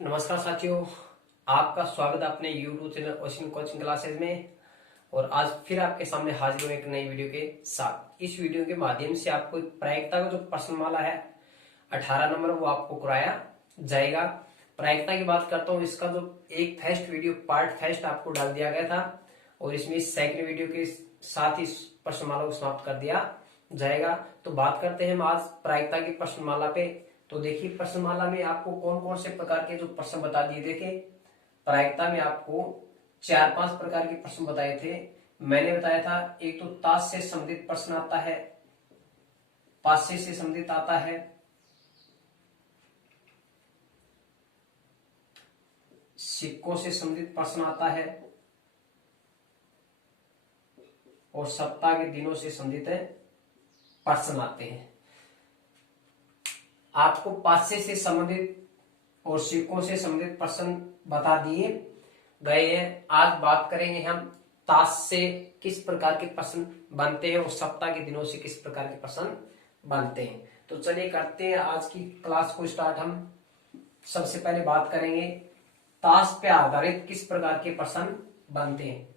नमस्कार साथियों, आपका स्वागत है अपने YouTube channel ocean coaching classes में। और आज फिर आपके सामने हाजिर हूं एक नई वीडियो के साथ। इस वीडियो के माध्यम से आपको प्रायिकता का जो प्रश्नमाला है 18 नंबर वो आपको कराया जाएगा। प्रायिकता की बात करता हूँ, इसका जो एक फर्स्ट वीडियो पार्ट फर्स्ट आपको डाल दिया गया था और इसमें सेकंड वीडियो के साथ ही प्रश्नमाला को समाप्त कर दिया जाएगा। तो बात करते हैं हम आज प्रायिकता की प्रश्नमाला पे। तो देखिए, प्रश्नमाला में आपको कौन कौन से प्रकार के जो प्रश्न बता दिए। देखिए, प्रायिकता में आपको 4-5 प्रकार के प्रश्न बताए थे। मैंने बताया था एक तो ताश से संबंधित प्रश्न आता है, पासे से संबंधित आता है, सिक्कों से संबंधित प्रश्न आता है और सप्ताह के दिनों से संबंधित प्रश्न आते हैं। आपको पासे से संबंधित और सिक्कों से संबंधित प्रश्न बता दिए गए हैं। आज बात करेंगे हम ताश से किस प्रकार के प्रश्न बनते हैं और सप्ताह के दिनों से किस प्रकार के प्रश्न बनते हैं। तो चलिए करते हैं आज की क्लास को स्टार्ट। हम सबसे पहले बात करेंगे ताश पे आधारित किस प्रकार के प्रश्न बनते हैं।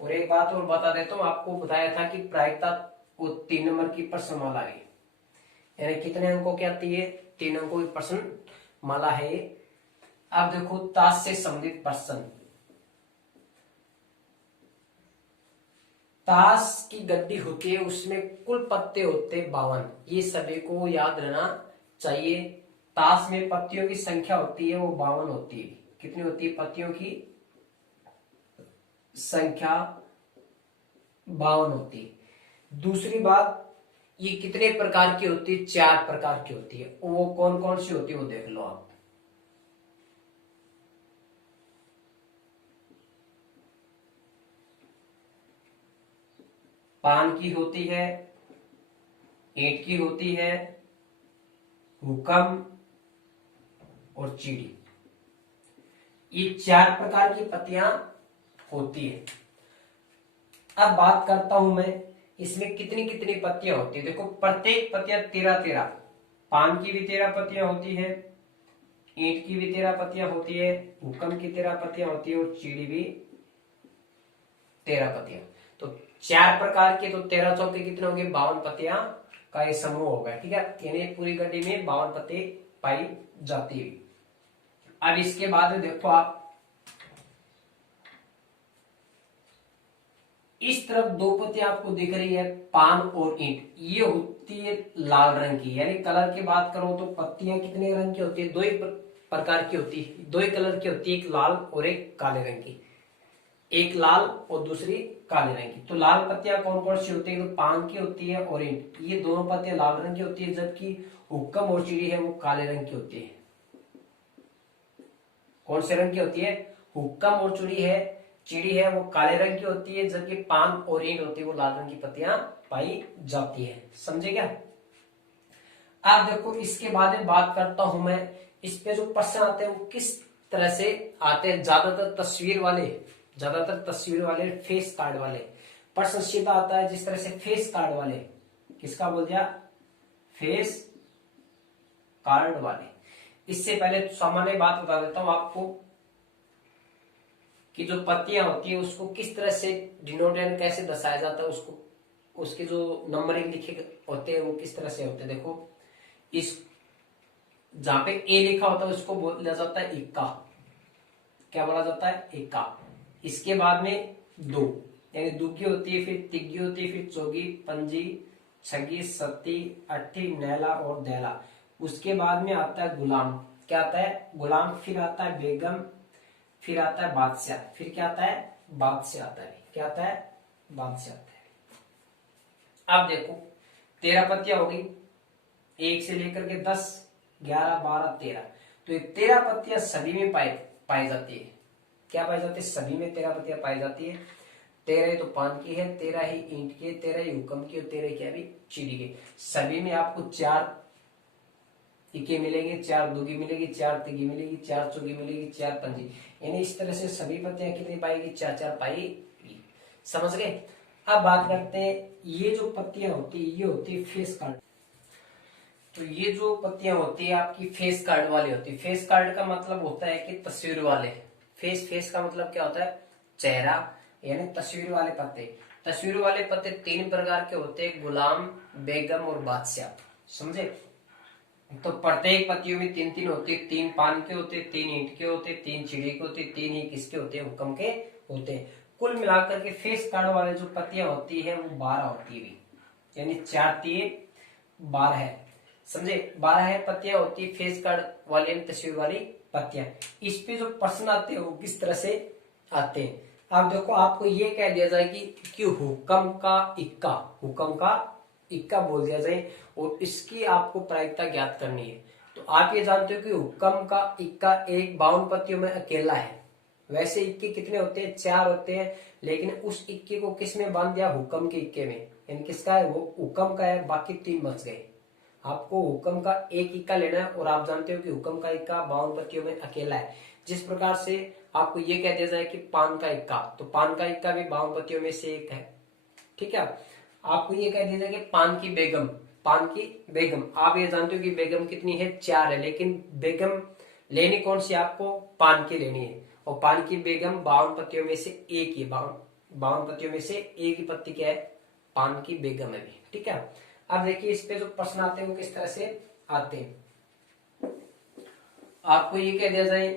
और एक बात और बता देता हूं, आपको बताया था कि प्रायिकता को 3 नंबर की प्रश्नमाला है, यानी कितने अंकों की आती है, 3 अंकों की प्रश्न माला है। अब देखो, ताश से संबंधित प्रश्न। ताश की गड्डी होती है, उसमें कुल पत्ते होते हैं 52। ये सभी को याद रहना चाहिए। ताश में पत्तियों की संख्या होती है वो 52 होती है। कितनी होती है पत्तियों की संख्या? 52 होती है। दूसरी बात, ये कितने प्रकार की होती है? 4 प्रकार की होती है। वो कौन कौन सी होती है वो देख लो आप। पान की होती है, ईंट की होती है, हुक्म और चीड़ी। ये 4 प्रकार की पत्तियां होती है। अब बात करता हूं मैं, इसमें कितनी कितनी पत्तियां होती है। देखो, प्रत्येक पत्तियां 13-13। पान की भी 13 पत्तियां होती है, ईंट की भी 13 पत्तियां होती है, हुक्म की 13 पत्तियां होती है और चीड़ी भी 13 पत्तियां। तो 4 प्रकार के, तो 13 चौके कितने होंगे? 52 पत्तियां का ये समूह होगा। ठीक है, यानी पूरी गड्डी में 52 पत्ती पाई जाती है। अब इसके बाद देखो आप, इस तरफ 2 पत्तियां आपको दिख रही है, पान और ईंट। ये होती है लाल रंग की, यानी कलर की बात करो तो पत्तियां कितने रंग की होती है? 2 ही प्रकार की होती है, 2 ही कलर की होती है, एक लाल और एक काले रंग की। एक लाल और दूसरी काले रंग की। तो लाल पत्तियां कौन कौन सी होती है? तो पान की होती है और ईंट। ये दोनों पत्तियां लाल रंग की होती है, जबकि हुक्म और चीड़ी है वो काले रंग की होती है। कौन से रंग की होती है? हुक्म और चीड़ी है वो काले रंग की होती है, जबकि पान और ईंट होती है वो लाल रंग की पत्तियां पाई जाती है। समझे क्या? अब देखो, इसके बाद में बात करता हूं मैं, इस पे जो प्रश्न आते हैं वो किस तरह से आते हैं। ज्यादातर तस्वीर वाले फेस कार्ड वाले प्रश्न सीधा आता है। जिस तरह से फेस कार्ड वाले, किसका बोल दिया? फेस कार्ड वाले। इससे पहले सामान्य बात बता देता हूं आपको कि जो पत्तियां होती है उसको किस तरह से डिनोटेड, कैसे दर्शाया जाता है उसको, उसके जो नंबरिंग लिखे होते हैं वो किस तरह से होते हैं। देखो, इस जहां पे ए लिखा होता है उसको बोला जाता है इक्का। क्या बोला जाता है? इक्का। इसके बाद में 2, यानी दुग्गी होती है, फिर तिग्गी होती है, फिर चौगी, पंजी, छगी, सत्ती, अट्ठी, नैला और दैला। उसके बाद में आता है गुलाम। क्या आता है? गुलाम। फिर आता है बेगम, फिर आता है बादशाह, फिर क्या आता है? बादशाह आता है। क्या आता है? बादशाह आता है। अब देखो, 13 पत्तियां होगी, 1 से लेकर के 10, 11, 12, 13। तो ये 13 पत्तियां सभी में पाई जाती है। क्या पाई जाती है? सभी में 13 पत्तियां पाई जाती है। 13 ही तो पान की है, 13 ही ईंट की है, 13 ही हुक्म की और 13 क्या भी चीड़ी की। सभी में आपको 4 इक्के मिलेंगे, 4 दुगी मिलेगी, 4 तिगी मिलेगी, 4 चौगी मिलेगी, 4 पंजी। यानी इस तरह से सभी पत्तियां कितनी पाएगी? 4-4 पाएगी। समझ गए? अब बात करते हैं, ये जो पत्तियां होती है ये होती है फेस कार्ड। तो ये जो पत्तियां होती है आपकी फेस कार्ड वाली होती है। फेस कार्ड का मतलब होता है कि तस्वीर वाले। फेस का मतलब क्या होता है? चेहरा, यानी तस्वीर वाले पत्ते। तस्वीर वाले पत्ते 3 प्रकार के होते हैं, गुलाम, बेगम और बादशाह। समझे? तो प्रत्येक पत्तियों में 3-3 होते, 3 पान के होते, 3 ईंट के होते, 3 चिड़ी के होते, 3 ही किसके होते हैं? हुक्म के होते हैं। कुल मिलाकर के फेस कार्ड वाले जो पत्तियां होती है वो 12 होती है, यानी 4-3-12 है। समझे? 12 है पत्तियां होती है फेस कार्ड वाली, तस्वीर वाली पत्तियां। इस पे जो प्रश्न आते हैं वो किस तरह से आते हैं? अब देखो, आपको ये कह दिया जाए कि हुक्म का इक्का, हुक्म का इक्का बोल दिया जाए और इसकी आपको प्रायिकता ज्ञात करनी है। तो आप ये जानते हो कि हुक्म का इक्का एक 52 पत्तियों में अकेला है। वैसे इक्के कितने होते हैं? 4 होते हैं, लेकिन उस इक्के को किस में बांध दिया? हुक्म के इक्के में। यानी किसका है वो? हुक्म का है, बाकी 3 बच गए। आपको हुक्म का एक इक्का लेना है और आप जानते हो कि हुक्म का इक्का 52 पत्तियों में अकेला है। जिस प्रकार से आपको ये कह दिया जाए कि पान का इक्का, तो पान का इक्का भी 52 पत्तियों में से एक है। ठीक है? आपको ये कह दिया जाए कि पान की बेगम, पान की बेगम, आप ये जानते हो कि बेगम कितनी है? 4 है, लेकिन बेगम लेनी कौन सी? आपको पान की लेनी है, और पान की बेगम 52 पत्तियों में से एक ही, 52 पत्तियों में से एक ही पत्ती क्या है? पान की बेगम है भी। ठीक है? अब देखिए इस पे जो प्रश्न आते हैं वो किस तरह से आते हैं। आपको ये कह दिया जाए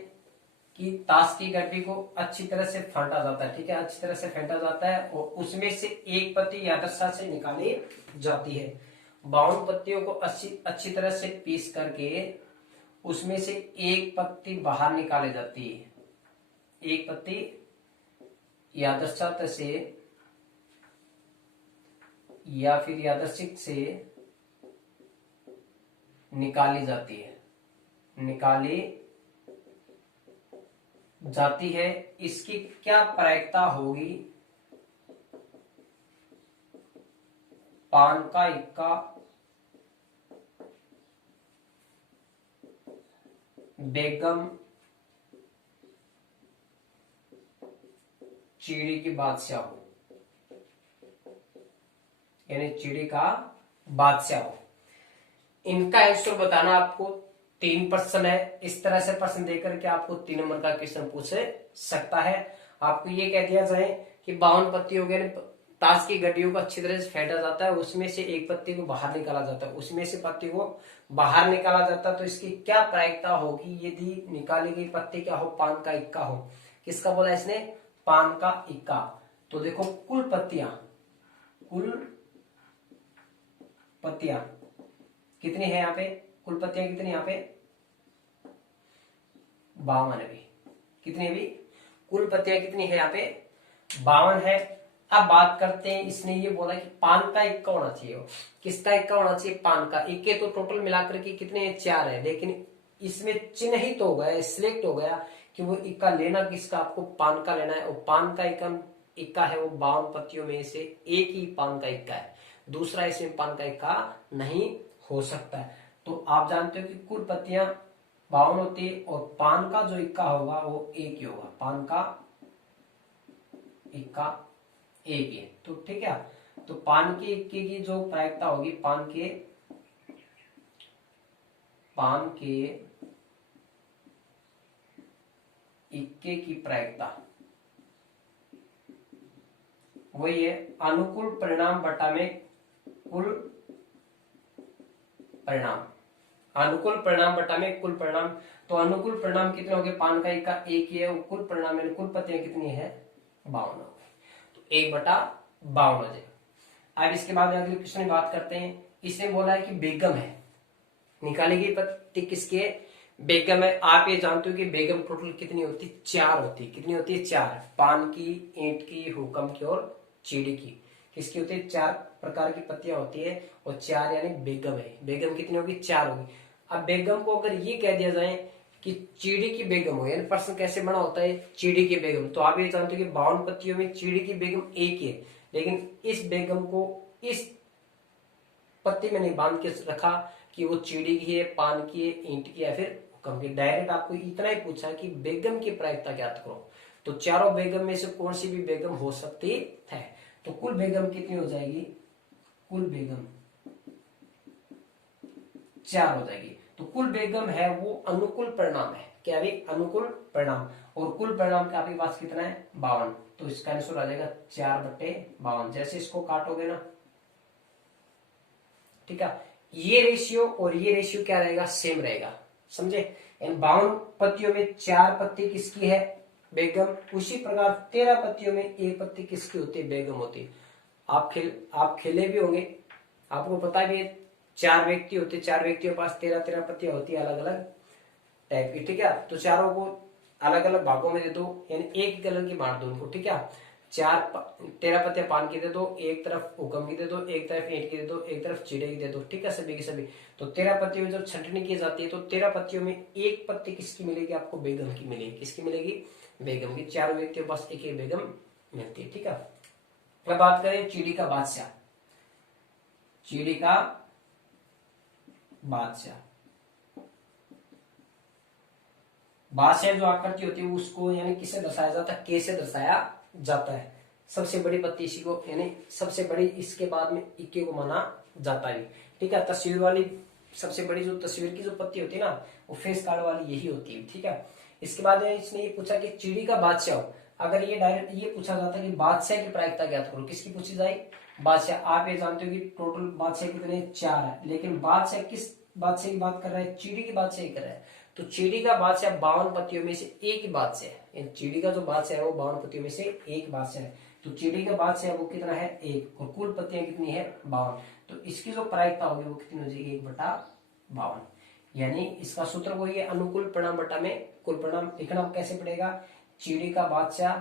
कि ताश की गड्डी को अच्छी तरह से फेंटा जाता है। ठीक है? अच्छी तरह से फेंटा जाता है और उसमें से एक पत्ती यादृच्छा से निकाली जाती है। 52 पत्तियों को अच्छी तरह से पीस करके उसमें से एक पत्ती बाहर निकाली जाती है। एक पत्ती यादृच्छा से या फिर यादृच्छिक से निकाली जाती है, निकाली जाती है। इसकी क्या प्रायिकता होगी? पान का इक्का बेगम चीड़ी की बादशाह हो, यानी चीड़ी का बादशाह हो। इनका आंसर बताना आपको 3 प्रश्न है। इस तरह से प्रश्न देकर के आपको 3 नंबर का क्वेश्चन पूछ सकता है। आपको ये कह दिया जाए कि 52 पत्तियों के ताश की गड्डियों को अच्छी तरह से फेंटा जाता है, उसमें से एक पत्ती को बाहर निकाला जाता है, उसमें से पत्ती को बाहर निकाला जाता है। तो इसकी क्या प्रायिकता होगी यदि निकाली गई पत्ती क्या हो? पान का इक्का हो। किसका बोला इसने? पान का इक्का। तो देखो कुल पत्तियां कितनी है यहाँ पे? कुल पत्तियां कितनी यहाँ पे? 52 है भी। कितनी है भी? कुल पत्तियां कितनी है यहाँ पे? 52 है। अब बात करते हैं, इसने ये बोला कि पान का इक्का होना चाहिए। किसका इक्का होना चाहिए? पान का। इक्के तो टोटल मिलाकर के कितने हैं? 4 है, लेकिन इसमें चिन्हित हो गया, सिलेक्ट हो गया कि वो इक्का लेना किसका? आपको पान का लेना है। और पान का इक्का है वो 52 पत्तियों में से एक ही पान का इक्का है, दूसरा इसमें पान का इक्का नहीं हो सकता है। तो आप जानते हो कि कुल पत्तियां 52 होती है और पान का जो इक्का होगा वो एक ही होगा। पान का इक्का एक ही है। तो ठीक है? तो पान के इक्के की जो प्रायिकता होगी, पान के इक्के की प्रायिकता वही है अनुकूल परिणाम बटा में कुल परिणाम। अनुकूल परिणाम बटा में कुल परिणाम। तो अनुकूल परिणाम कितने हो गए? पान का इक्का एक ही है, और कुल परिणाम यानी कुल पत्तियां कितनी है? 52 हो गई। तो 1/52 हो जाएगा। अब इसके बाद अगले क्वेश्चन में बात करते हैं। इसने बोला है कि बेगम है, निकाली गई पत्ती किसकी है? बेगम है। आप ये जानते हो कि बेगम टोटल कितनी होती? 4 होती। कितनी होती है? 4। पान की, ईंट की, हुक्म की और चीड़ी की। किसकी होती है? 4 प्रकार की पत्तियां होती है और 4 यानी बेगम है। बेगम कितनी होगी? 4 होगी। अब बेगम को अगर ये कह दिया जाए कि चीड़ी की बेगम हो, यानी प्रश्न कैसे बना होता है? चीड़ी की बेगम। तो आप ये जानते हो कि 52 पत्तियों में चीड़ी की बेगम एक ही है, लेकिन इस बेगम को इस पत्ती में नहीं बांध के रखा कि वो चीड़ी की है, पान की है, ईंट की है, फिर हुक्म की। डायरेक्ट आपको इतना ही पूछा कि बेगम की प्रायिकता ज्ञात करो। तो चारों बेगम में से कौन सी भी बेगम हो सकती है। तो कुल बेगम कितनी हो जाएगी? कुल बेगम 4 हो जाएगी। तो कुल बेगम है वो अनुकूल परिणाम है, क्या भी अनुकूल परिणाम, और कुल परिणाम का आपके पास कितना है 52। तो इसका आंसर आ जाएगा 4/52। जैसे इसको काटोगे ना, ठीक है, ये रेशियो और ये रेशियो क्या रहेगा, सेम रहेगा, समझे। 52 पत्तियों में 4 पत्ती किसकी है, बेगम। उसी प्रकार 13 पत्तियों में 1 पत्ती किसकी होती है, बेगम होती है। आप खेले भी होंगे, आपको पता भी है 4 व्यक्ति होते, 4 व्यक्तियों के पास 13 पत्तियां होती है अलग अलग टाइप की, ठीक है। तो चारों को अलग अलग भागों में दे दो, यानी एक कलर की बांट दो उनको, ठीक है। 13 पत्तियां पान की दे दो, एक तरफ हुक्म की दे दो, एक तरफ ईंट की दे दो, एक तरफ चिड़े की दे दो, ठीक है, सभी की सभी। तो 13 पत्तियों में जब छंटनी की जाती है तो 13 पत्तियों में 1 पत्ती किसकी मिलेगी, आपको बेगम की मिलेगी। किसकी मिलेगी, बेगम की। चारों व्यक्तियों के पास एक एक बेगम मिलती है, ठीक है। अब बात करें चिड़ी का बादशाह। चिड़ी का बादशाह, बादशाह जो आकृति होती है उसको यानी किसे दर्शाया जाता है, कैसे दर्शाया जाता है। सबसे बड़ी पत्ती इसी को, यानी सबसे बड़ी, इसके बाद में इक्के को माना जाता है, ठीक है। तस्वीर वाली सबसे बड़ी जो तस्वीर की जो पत्ती होती है ना, वो फेस कार्ड वाली यही होती है, ठीक है। इसके बाद इसने ये पूछा कि चिड़ी का बादशाह हो। अगर ये डायरेक्ट ये पूछा जाता है कि बादशाह की प्रायिकता ज्ञात करो, किसकी पूछी जाए, बादशाह। आप ये जानते हो कि टोटल बादशाह कितने, 4 है, लेकिन बादशाह किस बादशाह की बात कर रहा है, चिड़ी की बादशाह कर रहा है। तो चिड़ी का बादशाह 52 पत्तियों में से एक ही बादशाह है। चिड़ी का जो बादशाह है वो 52 पत्तियों में से एक बादशाह है। तो चिड़ी का बादशाह वो कितना है, 1, और कुल पत्तियां कितनी है, 52। तो इसकी जो प्रायिकता होगी वो कितनी हो जाएगी, 1/52। यानी इसका सूत्र वही है, अनुकूल परिणाम बटा में कुल परिणाम। लिखना कैसे पड़ेगा, चिड़ी का बादशाह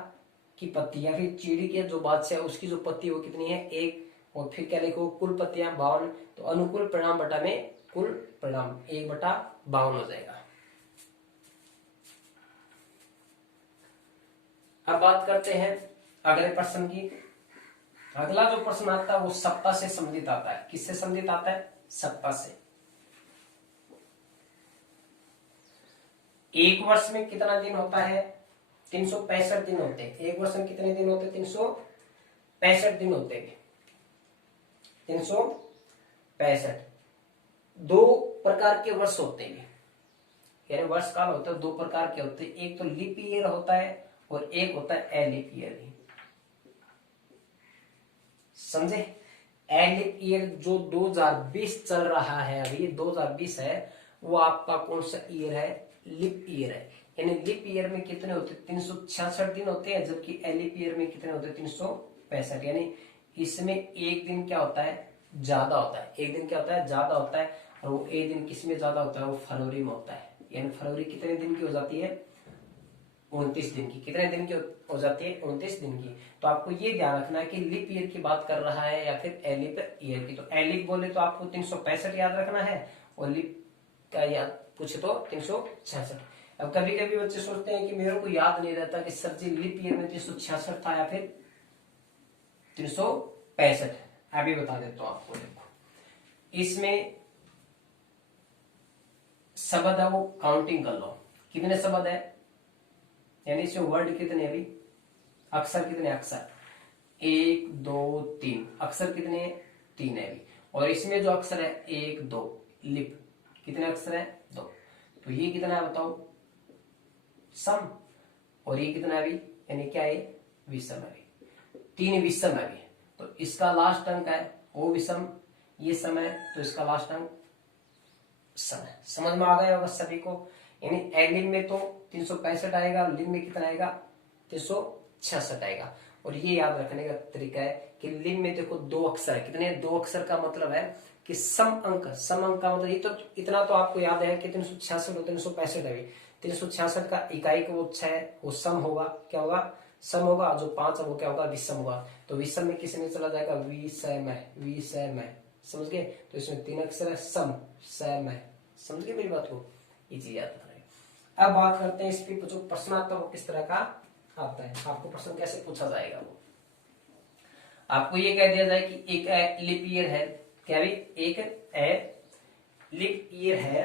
की पत्ती, या फिर चिड़ी के जो बादशाह उसकी जो पत्ती वो कितनी है, 1, और फिर क्या लिखो, कुल पत्तियां 52। तो अनुकूल परिणाम बटा में कुल परिणाम 1/52 हो जाएगा। अब बात करते हैं अगले प्रश्न की। अगला जो प्रश्न आता है वो सप्ताह से संबंधित आता है। किससे संबंधित आता है, सप्ताह से। एक वर्ष में कितना दिन होता है, 365 दिन होते हैं। एक वर्ष में कितने दिन होते हैं, 365 दिन होते हैं। 365 दो प्रकार के वर्ष होते हैं, यानी वर्ष काल होता है, 2 प्रकार के होते हैं। एक तो लीप ईयर होता है और एक होता है एलिप ईयर, समझे। एलिप ईयर जो 2020 चल रहा है अभी, 2020 है, वो आपका कौन सा ईयर है, लिप ईयर है। यानी लिप ईयर में कितने होते हैं, 366 दिन होते हैं, जबकि एलिप ईयर में कितने होते हैं, 365। यानी इसमें एक दिन क्या होता है, ज्यादा होता है। एक दिन क्या होता है, ज्यादा होता है। और वो एक दिन किस में ज्यादा होता है, वो फरवरी में होता है। यानी फरवरी कितने दिन की हो जाती है, 29 दिन की। कितने दिन की हो जाती है, 29 दिन की। तो आपको ये ध्यान रखना है कि लिप ईयर की बात कर रहा है या फिर एलिप ईयर की। तो एलिप बोले तो आपको 365 याद रखना है, और लिप का याद पूछे तो 366। अब कभी कभी बच्चे सोचते हैं कि मेरे को याद नहीं रहता कि सर जी लिप ईयर में 366 था या फिर 365। अभी बता देता हूं आपको। देखो इसमें शब्द है वो काउंटिंग कर लो, कितने शब्द है, यानी इसमें वर्ड कितने, अभी अक्षर कितने, अक्षर 1 2 3, अक्षर कितने, 3 है अभी। और इसमें जो अक्षर है 1 2, लिप कितने अक्षर है, 2। तो ये कितना है बताओ, सम। और ये कितना है अभी, यानी क्या है, विषम है अभी। 3 विषम है अभी। तो इसका लास्ट अंक है वो विषम, ये सम है, तो इसका लास्ट अंक सम है। समझ में आ गया होगा सभी को। यानी एलिप में तो 365 आएगा, लिप में कितना आएगा, 366 आएगा। और ये याद रखने का तरीका है कि लिप में देखो 2 अक्षर है, कितने, 2 अक्षर का मतलब है कि सम अंक का मतलब ये तो इतना तो आपको याद है कि 366 और 365 है। 366 का इकाई को वो सम होगा, क्या होगा, सम होगा। जो 5 है वो क्या होगा, विषम होगा। तो विषम में किस में चला जाएगा, विषम, समझ गए। तो इसमें 3 अक्षर है, सम समझ गए मेरी बात को, ये चीज याद रखना। अब बात करते हैं इस पे जो प्रश्न आता है वो किस तरह का आता है। आपको प्रश्न कैसे पूछा जाएगा, वो आपको ये कह दिया जाए कि एक लिप ईयर है, क्या भी एक लिप ईयर है,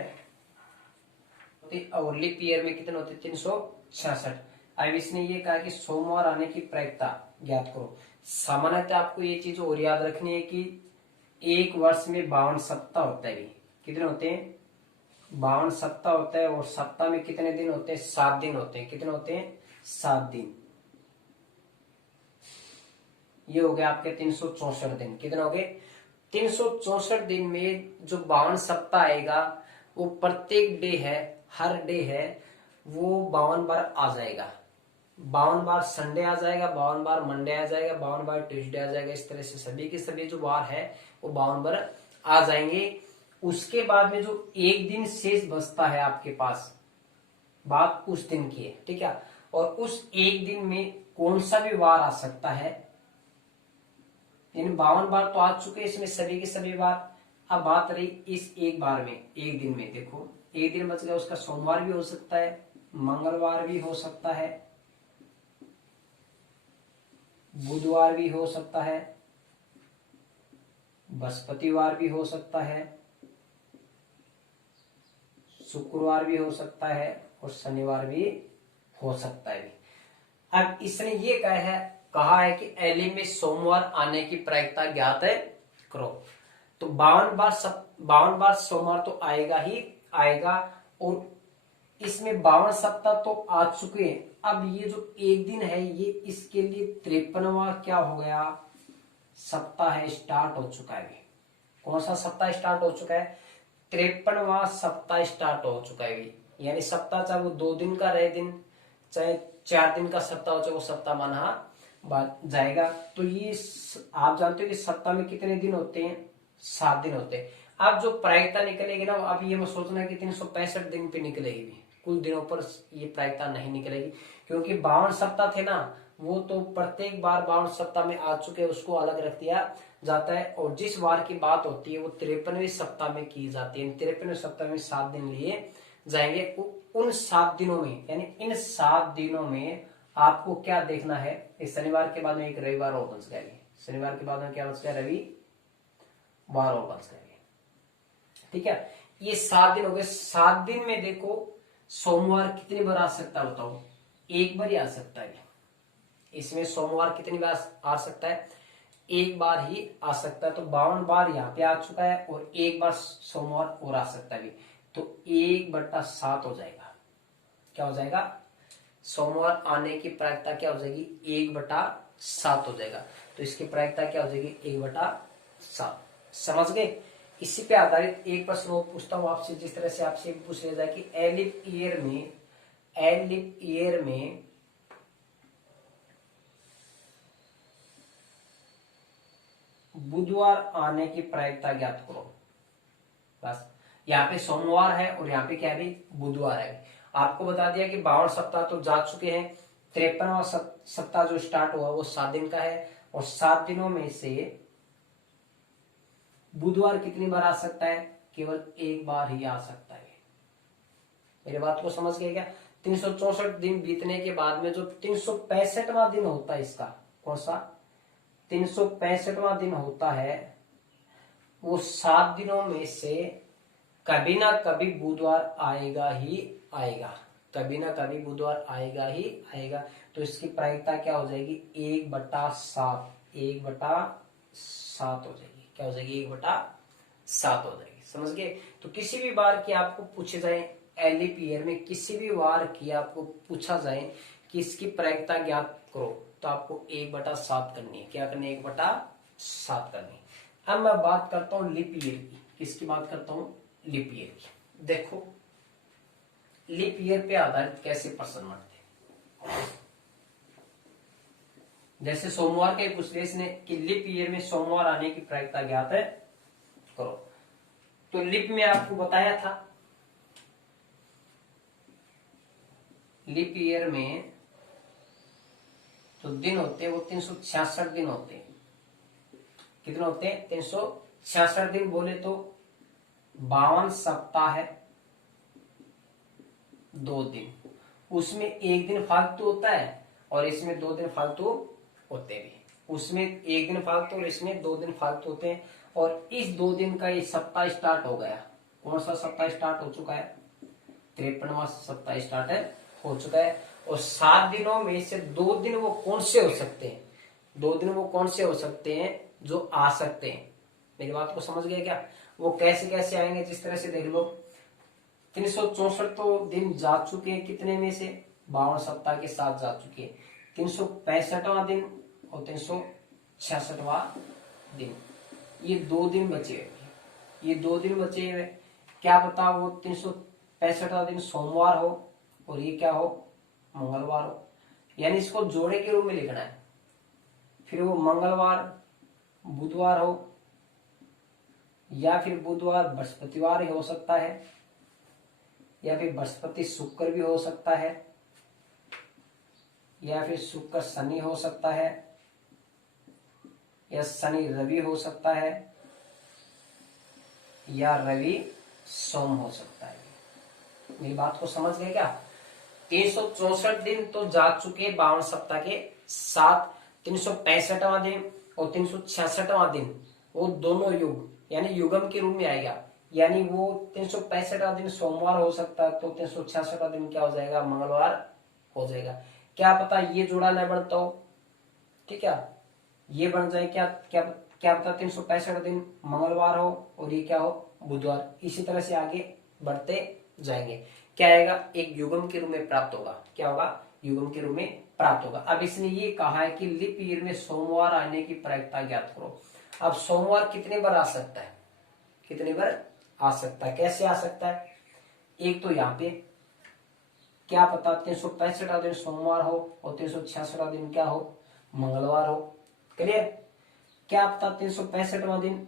और लिप ईयर में कितने होते, 366। अब इसने ये कहा कि सोमवार आने की प्रायिकता ज्ञात करो। सामान्यतः आपको ये चीज और याद रखनी है कि एक वर्ष में 52 सप्ताह होता है। कितने होते हैं, 52 सप्ताह होता है, और सप्ताह में कितने दिन होते हैं, 7 दिन होते हैं। कितने होते हैं, 7 दिन। ये हो गया आपके 364 दिन। कितने हो गए, 364 दिन में जो 52 सप्ताह आएगा वो प्रत्येक डे है, हर डे है वो 52 बार आ जाएगा। 52 बार संडे आ जाएगा, 52 बार मंडे आ जाएगा, 52 बार ट्यूसडे आ जाएगा। इस तरह से सभी के सभी जो बार है वो 52 बार आ जाएंगे। उसके बाद में जो एक दिन शेष बचता है आपके पास, बात उस दिन की है, ठीक है। और उस एक दिन में कौन सा भी वार आ सकता है, इन 52 बार तो आ चुके इसमें सभी के सभी बार। अब बात रही इस एक बार में, एक दिन में। देखो एक दिन बच गया, उसका सोमवार भी हो सकता है, मंगलवार भी हो सकता है, बुधवार भी हो सकता है, बृहस्पतिवार भी हो सकता है, शुक्रवार भी हो सकता है, और शनिवार भी हो सकता है। अब इसने ये कहा है कि एलिफ में सोमवार आने की प्रायिकता ज्ञात है करो। तो 52 बार सोमवार तो आएगा ही आएगा, और इसमें 52 सप्ताह तो आ चुके हैं। अब ये जो एक दिन है ये इसके लिए 53वां क्या हो गया, सप्ताह है, स्टार्ट हो चुका है। कौन सा सप्ताह स्टार्ट हो चुका है, 53वां सप्ताह स्टार्ट हो चुका है। यानी सप्ताह चाहे वो 2 दिन का रहे दिन, चाहे 4 दिन का सप्ताह हो, चाहे वो सप्ताह माना जाएगा। तो ये आप जानते हो कि सप्ताह में कितने दिन होते हैं, 7 दिन होते हैं। अब जो प्रायिकता निकलेगी ना, अब ये मत सोचना कि 365 दिन पे निकलेगी, भी कुछ दिनों पर ये प्रायिकता नहीं निकलेगी, क्योंकि 52 सप्ताह थे ना, वो तो प्रत्येक बार 52 सप्ताह में आ चुके, उसको अलग रख दिया जाता है। और जिस बार की बात होती है वो 53वें सप्ताह में की जाती है। 53वें सप्ताह में 7 दिन लिए जाएंगे। उन 7 दिनों में, यानी इन 7 दिनों में आपको क्या देखना है, इस शनिवार के बाद में एक रविवार और बच गया, शनिवार के बाद में क्या बच गया, रविवार और बच गया, ठीक है। ये 7 दिन हो गए। 7 दिन में देखो सोमवार कितनी बार आ सकता है बताओ, एक बार ही आ सकता है। इसमें सोमवार कितनी बार आ सकता है, एक बार ही आ सकता है। तो 52 बार यहाँ पे आ चुका है, और एक बार सोमवार और आ सकता है, तो 1/7 हो जाएगा। क्या हो जाएगा, सोमवार आने की प्रायिकता क्या हो जाएगी, 1/7 हो जाएगा। तो इसकी प्रायिकता क्या हो जाएगी, 1/7। समझ गए। इसी पे आधारित एक प्रश्न वो पूछता हूं आपसे, जिस तरह से आपसे पूछ लिया जाए कि एलिफ ईयर में बुधवार आने की प्रायिकता ज्ञात करो। बस यहाँ पे सोमवार है और यहाँ पे क्या है, बुधवार है। आपको बता दिया कि 52 सप्ताह तो जा चुके हैं। 53वां सप्ताह जो स्टार्ट हुआ वो 7 दिन का है, और 7 दिनों में से बुधवार कितनी बार आ सकता है, केवल एक बार ही आ सकता है। मेरी बात को समझ गए क्या। 364 दिन बीतने के बाद में जो 365वां दिन होता है, इसका कौन सा, 365वां दिन होता है, वो 7 दिनों में से कभी ना कभी बुधवार आएगा ही आएगा, कभी ना कभी बुधवार आएगा ही आएगा। तो इसकी प्रायिकता क्या हो जाएगी, 1/7, 1/7 हो जाएगी। क्या हो जाएगी, 1/7 हो जाएगी। समझ गए। तो किसी भी बार की आपको पूछे जाए, एलिफ ईयर में किसी भी बार की आपको पूछा जाए कि इसकी प्रायिकता ज्ञात करो, तो आपको 1/7 करनी है। क्या करनी है, 1/7 करनी है। अब मैं बात करता हूं लीप ईयर की। किसकी बात करता हूं, लीप ईयर की। देखो लीप ईयर पे आधारित कैसे प्रश्न बनते हैं। जैसे सोमवार के पूछ रहे इसने कि लीप ईयर में सोमवार आने की प्रायिकता ज्ञात है करो। तो लीप में आपको बताया था, लीप ईयर में जो दिन होते हैं वो 366 दिन होते हैं। कितने होते हैं, 366 दिन। बोले तो 52 सप्ताह है, 2 दिन, उसमें एक दिन फालतू होता है, और इसमें 2 दिन फालतू होते हैं। उसमें एक दिन फालतू और इसमें 2 दिन फालतू होते हैं। और इस 2 दिन का ये सप्ताह स्टार्ट हो गया। कौन सा सप्ताह स्टार्ट हो चुका है, 53वां सप्ताह स्टार्ट हो चुका है। और 7 दिनों में से 2 दिन वो कौन से हो सकते हैं, 2 दिन वो कौन से हो सकते हैं जो आ सकते हैं। मेरी बात को समझ गए क्या। वो कैसे कैसे आएंगे, जिस तरह से देख लो 364 तो दिन जा चुके हैं, कितने में से 52 सप्ताह के साथ जा चुके हैं। 365वां दिन और 366वां दिन, ये 2 दिन बचे हुए, ये 2 दिन बचे हुए। क्या पता वो 365वां दिन सोमवार हो और ये क्या हो, मंगलवार हो, यानी इसको जोड़े के रूप में लिखना है। फिर वो मंगलवार बुधवार हो, या फिर बुधवार बृहस्पतिवार ही हो सकता है, या फिर बृहस्पति शुक्र भी हो सकता है, या फिर शुक्र शनि हो सकता है, या शनि रवि हो सकता है, या रवि सोम हो सकता है। मेरी बात को समझ गए क्या? 364 दिन तो जा चुके 52 सप्ताह के साथ, 365वां दिन और 366वां दिन वो दोनों युग यानी युगम के रूप में आएगा। यानी वो 365वां दिन सोमवार हो सकता है, तो 366वां दिन क्या हो जाएगा, मंगलवार हो जाएगा। क्या पता ये जोड़ा न बनता हो, ठीक है, ये बन जाए, क्या क्या क्या पता 365वां दिन मंगलवार हो और ये क्या हो, बुधवार। इसी तरह से आगे बढ़ते जाएंगे, क्या आएगा, एक युगम के रूप में प्राप्त होगा। क्या होगा, युगम के रूप में प्राप्त होगा। अब इसने ये कहा है कि लीप ईयर में सोमवार आने की प्रायिकता ज्ञात करो। अब सोमवार कितने बार आ सकता है, कितने बार आ सकता है, कैसे आ सकता है? एक तो यहाँ पे क्या पता 365वां दिन सोमवार हो और 366वां दिन क्या हो, मंगलवार हो। क्लियर? क्या पता 365वां दिन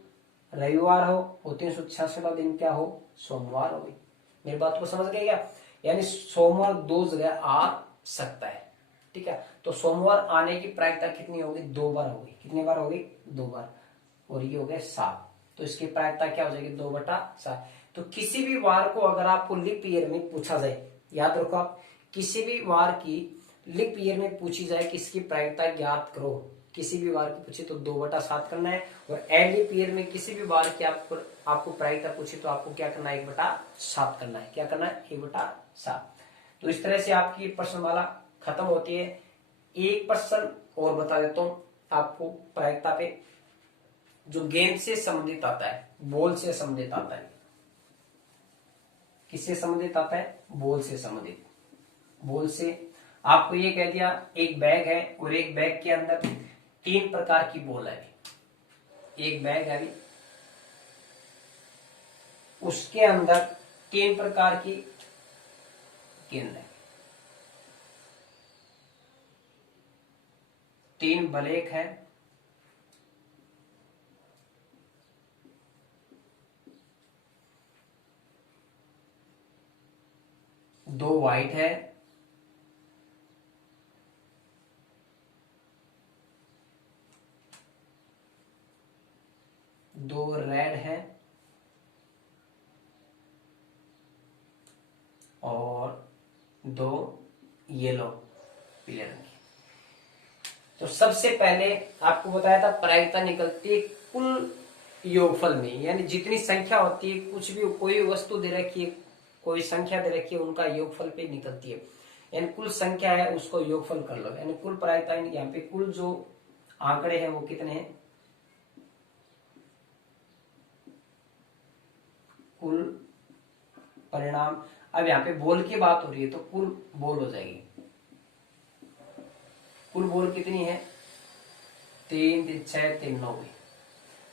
रविवार हो और 366वां दिन क्या हो, सोमवार हो। मेरी बात को समझ गए क्या? यानी सोमवार 2 जगह आ सकता है, ठीक है। तो सोमवार आने की प्रायिकता कितनी होगी, 2 बार होगी। कितनी बार होगी, 2 बार, और ये हो गए 7। तो इसकी प्रायिकता क्या हो जाएगी, 2/7। तो किसी भी वार को अगर आपको लिप ईयर में पूछा जाए, याद रखो आप, किसी भी वार की लिप ईयर में पूछी जाए कि इसकी प्रायिकता ज्ञात करो, किसी भी वार की पूछे तो 2/7 करना है। और एलिप ईयर में किसी भी वार की आपको प्रायिकता पूछे तो आपको क्या करना है, 1/7 करना है। क्या करना है, 1/7। तो इस तरह से आपकी प्रश्नमाला खत्म होती है। एक प्रश्न और बता देता हूं आपको प्रायिकता पे, जो गेंद से संबंधित आता है, बॉल से संबंधित आता है। किससे संबंधित आता है, बॉल से संबंधित। बॉल से आपको ये कह दिया एक बैग है और एक बैग के अंदर 3 प्रकार की बॉल है। एक बैग है, उसके अंदर 3 प्रकार की गेंद है। 3 ब्लैक है, 2 व्हाइट है, 2 रेड है और 2 येलो, पीले रंग की। तो सबसे पहले आपको बताया था प्रायिकता निकलती है कुल योगफल में, यानी जितनी संख्या होती है, कुछ भी कोई वस्तु दे रखी है, कोई संख्या दे रखी है, उनका योगफल पे निकलती है। यानी कुल संख्या है उसको योगफल कर लो, यानी कुल प्रायिकता। यहाँ पे कुल जो आंकड़े हैं वो कितने हैं, कुल परिणाम। अब यहाँ पे बोल की बात हो रही है तो कुल बोल हो जाएगी। कुल बोल कितनी है, 3 3 6 3 9।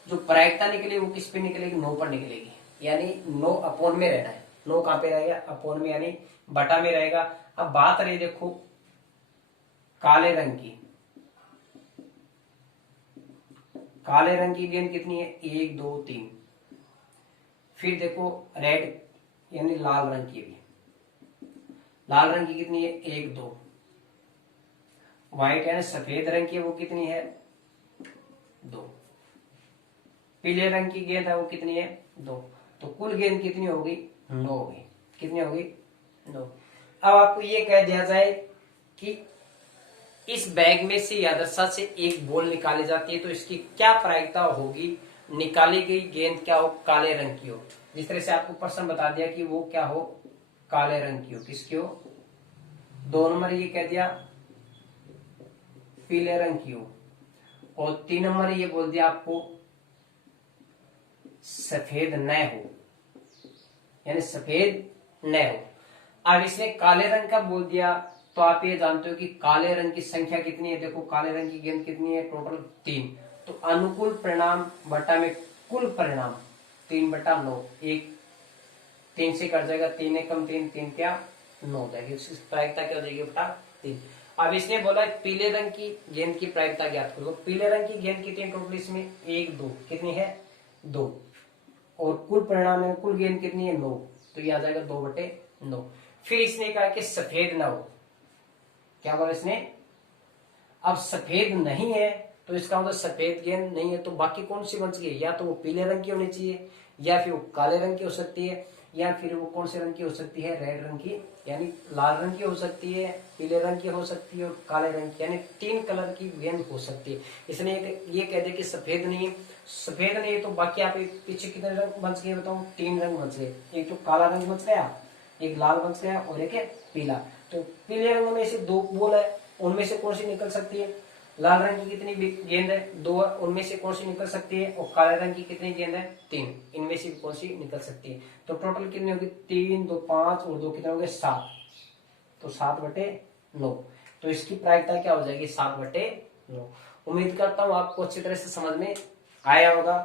जो प्रायिकता निकलेगी वो किस पे निकलेगी, 9 पर निकलेगी। यानी 9 अपॉन में रहना है। 9 कहां पे रहेगा, अपॉन में, यानी बटा में रहेगा। अब बात रही देखो काले रंग की, काले रंग की गेंद कितनी है, 1 2 3। फिर देखो रेड यानी लाल रंग की भी, लाल रंग की कितनी है, 1 2। व्हाइट यानी सफेद रंग की वो कितनी है, 2। पीले रंग की गेंद है वो कितनी है, 2। तो कुल गेंद कितनी होगी, 9 होगी। कितनी होगी, 9। अब आपको ये कह दिया जाए कि इस बैग में से यादृच्छा से एक बॉल निकाली जाती है तो इसकी क्या प्रायिकता होगी, निकाली गई गेंद क्या हो, काले रंग की हो। जिस तरह से आपको प्रश्न बता दिया कि वो क्या हो, काले रंग की हो। किसकी हो, 2 नंबर ये कह दिया पीले रंग की हो, और 3 नंबर ये बोल दिया आपको सफेद न हो, यानी सफेद न हो। अब इसने काले रंग का बोल दिया, तो आप ये जानते हो कि काले रंग की संख्या कितनी है। देखो काले रंग की गेंद कितनी है, टोटल 3। तो अनुकूल परिणाम बटा में कुल परिणाम 3/9, एक 3 से कट जाएगा, 3 एकम 3, 3 क्या 9 हो जाएगी, उसकी प्रायिकता क्या हो जाएगी बटा 3। अब इसने बोला पीले रंग की गेंद की प्रायिकता ज्ञात करो। पीले रंग की गेंद कितनी टोटल इसमें 1 2 कितनी है 2, और कुल परिणाम है कुल गेंद कितनी है 9, तो ये आ जाएगा 2/9। फिर इसने कहा कि सफेद ना हो, क्या बोला इसने, अब सफेद नहीं है तो इसका मतलब सफेद गेंद नहीं है, तो बाकी कौन सी बच गई, या तो वो पीले रंग की होनी चाहिए, या फिर वो काले रंग की हो सकती है, या फिर वो कौन से रंग की हो सकती है, रेड रंग की, यानी लाल रंग की हो सकती है, पीले रंग की हो सकती है और काले रंग की, यानी 3 कलर की गेंद हो सकती है। इसलिए ये कह दे कि सफेद नहीं है, सफेद नहीं है तो बाकी आप पीछे कितने रंग बच गए बताओ, 3 रंग बच गए, एक तो काला रंग बच गया, एक लाल बच गया और एक है पीला। तो पीले रंग में से 2 बॉल है, उनमें से कौन सी निकल सकती है, लाल रंग की कितनी गेंद है 2 है, उनमें से कौन सी निकल सकती है, और काले रंग की कितनी गेंद है 3, इनमें से कौन सी निकल सकती है। तो टोटल कितनी होगी 3 2 5 और 2 कितने हो गए 7, तो 7/9। तो इसकी प्रायिकता क्या हो जाएगी 7/9। उम्मीद करता हूं आपको अच्छी तरह से समझ में आया होगा।